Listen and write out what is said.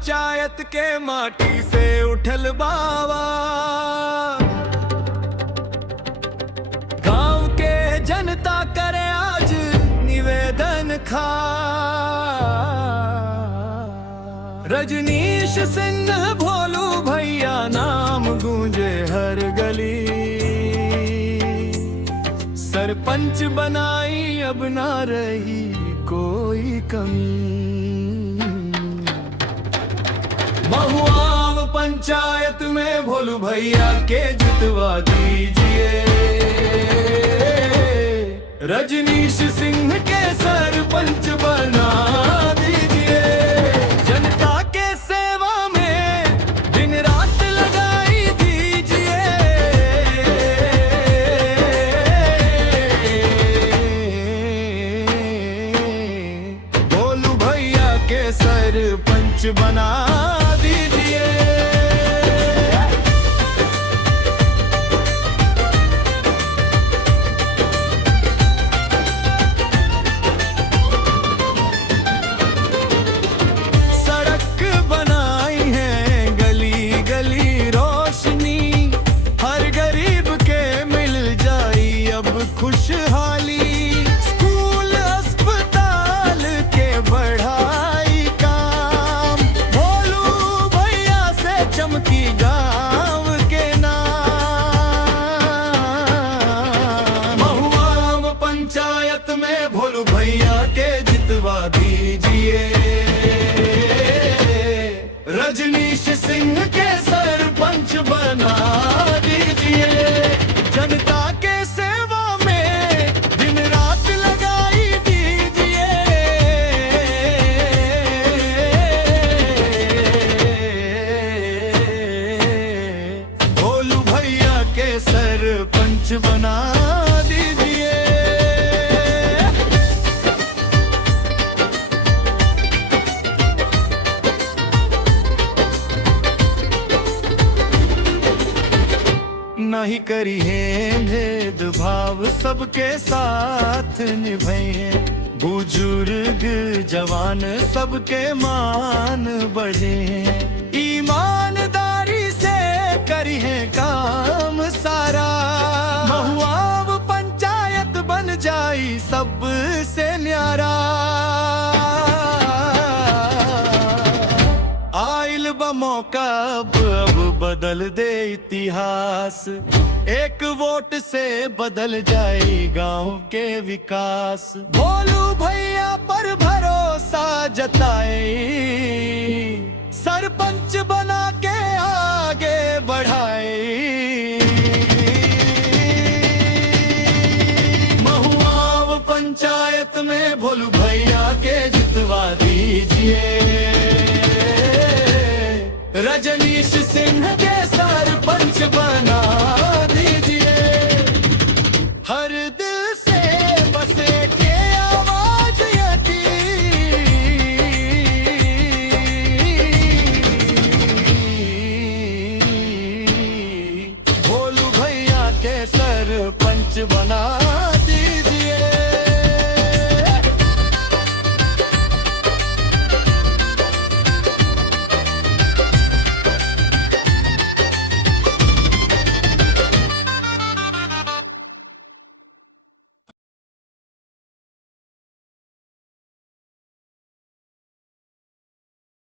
पंचायत के माटी से उठल बावा। गांव के जनता करे आज निवेदन खा। रजनीश सिंह भोलू भैया नाम गूंजे हर गली। सरपंच बनाई अब ना रही कोई कमी। महुआव पंचायत में भोलू भैया के जितवा दीजिए। रजनीश सिंह के सरपंच बना दीजिए। जनता के सेवा में दिन रात लगाई दीजिए। भोलू भैया के सरपंच बना दीजिए। सड़क बनाई है गली गली रोशनी। हर गरीब के मिल जाई अब खुशहाली। स्कूल अस्पताल के बढ़ाई काम। भोलू भैया से चमकी गांव के नाम। महुआव पंचायत में भोलू भैया के जितवा दीजिए। रजनीश सिंह के सरपंच बना दीजिए। जनता के सेवा में दिन रात लगाई दीजिए। भोलू भैया के सरपंच बना दीजिए। नहीं करी है भेदभाव सबके साथ निभाए। बुजुर्ग जवान सबके मान बढ़े। ईमानदारी से करी है काम सारा। महुआव पंचायत बन जाई सबसे न्यारा। आइल बा मौका अब बदल दे इतिहास। एक वोट से बदल जाए गांव के विकास। भोलू भैया पर भरोसा जताए। सरपंच बना के आगे बढ़ाए। महुआव पंचायत में भोलू